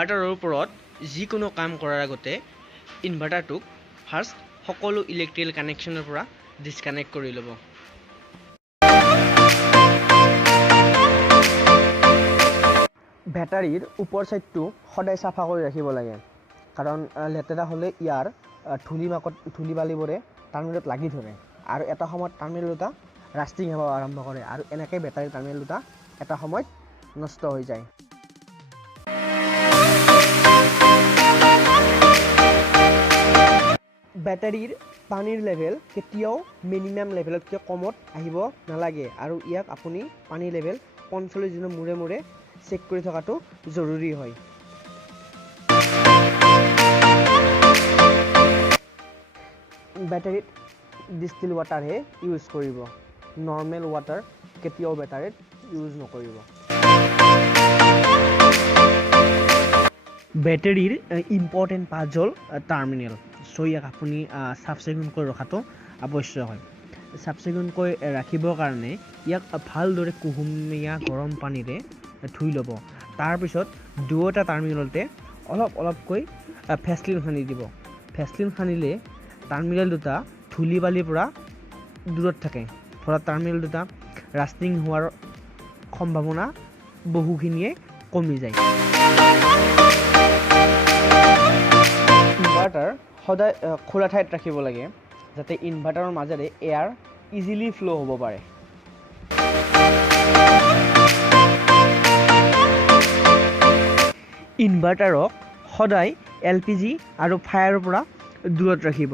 ইনভাৰ্টাৰৰ ওপৰত যিকোনো কাম কৰাৰ আগতে ইনভাৰ্টাৰটোক ফাৰ্ষ্ট সকলো ইলেক্ট্ৰিকেল কানেকশ্যনৰ পৰা ডিছকানেক্ট কৰি ল'ব। বেটাৰীৰ ওপৰ ছাইডটো সদায় চাফা কৰি ৰাখিব লাগে, কাৰণ লেতেৰা হ'লে ইয়াৰ ধূলি বালিবোৰে টাৰ্মিনেলত লাগি ধৰে আৰু এটা সময়ত টাৰ্মিনেল দুটা ৰাষ্টিং হ'ব আৰম্ভ কৰে আৰু এনেকৈ বেটাৰীৰ টাৰ্মিনেল দুটা এটা সময়ত নষ্ট হৈ যায়। বেটাৰীৰ পানীৰ লেভেল কেতিয়াও মিনিমাম লেভেলতকৈ কমত আহিব নালাগে আৰু ইয়াক আপুনি পানীৰ লেভেল 45 দিনৰ মূৰে মূৰে চেক কৰি থকাটো জৰুৰী হয়। বেটাৰীত ডিষ্টিল ৱাটাৰহে ইউজ কৰিব, নৰ্মেল ৱাটাৰ কেতিয়াও বেটাৰীত ইউজ নকৰিব। বেটাৰীৰ ইম্পৰ্টেণ্ট পাৰ্ট হ'ল টাৰ্মিনেল, চ' ইয়াক আপুনি চাফ চিকুণকৈ ৰখাটো আৱশ্যক হয়। চাফ চিকুণকৈ ৰাখিবৰ কাৰণে ইয়াক ভালদৰে কুহুমীয়া গৰম পানীৰে ধুই ল'ব। তাৰপিছত দুয়োটা টাৰ্মিনেলতে অলপকৈ ভেচলিন সানি দিব। ভেচলিন সানিলে টাৰ্মিনেল দুটা ধূলি বালিৰ পৰা দূৰত থাকে, ফলত টাৰ্মিনেল দুটা ৰাষ্টিং হোৱাৰ সম্ভাৱনা বহুখিনিয়ে কমি যায়। ইনভাৰ্টাৰ সদায় খোলা ঠাইত ৰাখিব লাগে, যাতে ইনভাৰ্টাৰৰ মাজেৰে এয়াৰ ইজিলি ফ্ল' হ'ব পাৰে। ইনভাৰ্টাৰক সদায় LPG আৰু ফায়াৰৰ পৰা দূৰত ৰাখিব।